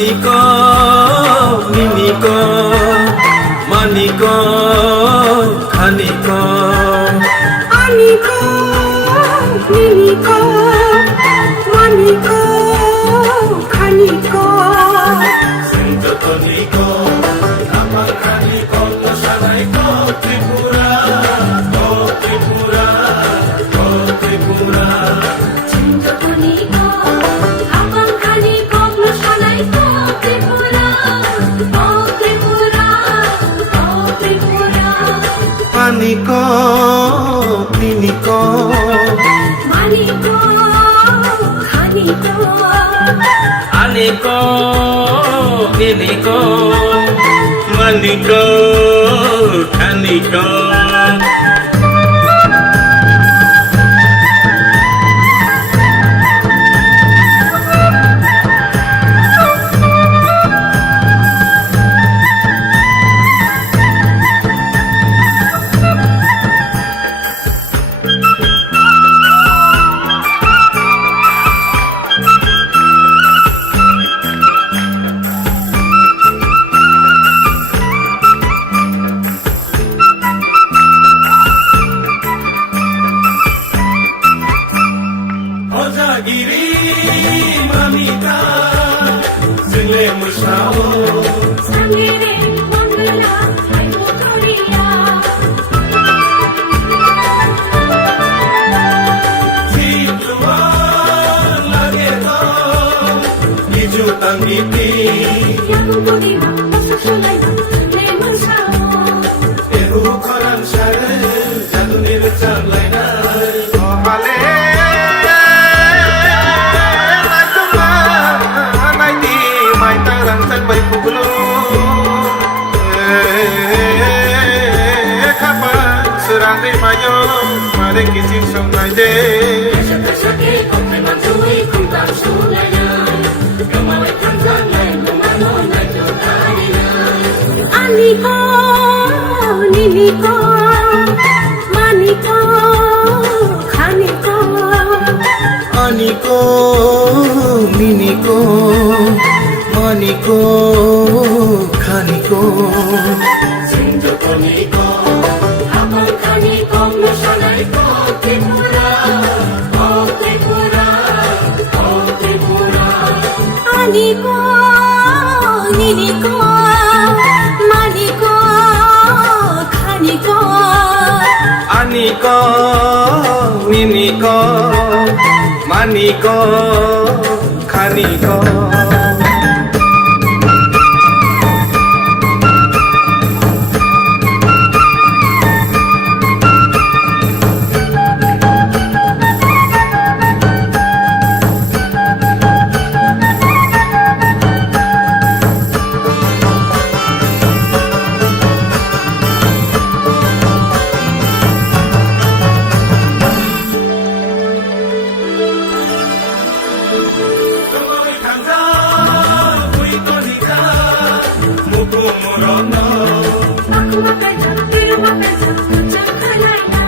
মানিক নিনিক মানিক খানিক আনিক নিনিক মানিক খানিক সিন্ধতনিক আমার খানিক সানাইক ত্রিপুরা ত্রিপুরা ত্রিপুরা সিন্ধতনিক আপন খানিক সানাইক ত্রিপুরা ত্রিপুরা ত্রিপুরা মানিক নিনিক মানিক খানিক আনিক নিনিক মানিক খানিক Ojagiri mamita sile musao Sangere mongala ay motoria Jitwa lage to niju tangiti Yaku kodima pasasulay le masao Ehu koran share jadu nirchal laina Ohale bay puglo kapan serang mayo mare kicing songai de Sake kompe manchui kumpang sulaya Kamawe kanzan lai lumano lai jotarina Aniko niniko maniko khaniko aniko miniko maniko khaniko Sindotoniko apon khaniko mashalaiko Tripura Tripura Tripura Aniko niniko maniko khaniko aniko miniko maniko khaniko Aku makan tiru makan cakalaina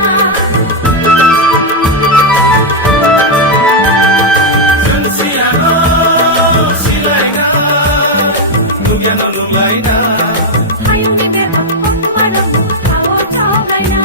Ayo kita kok mana kau cobaina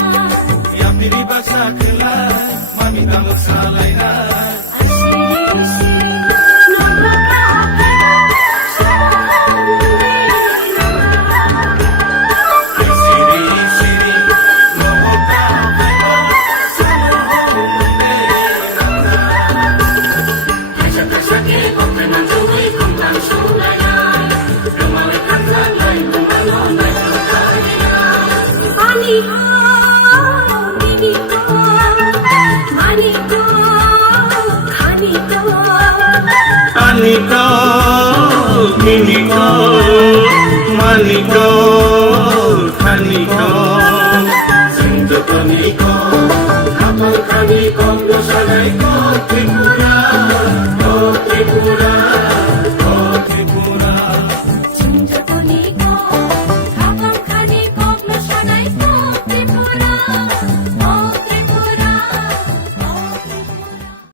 Aniko, Miniko,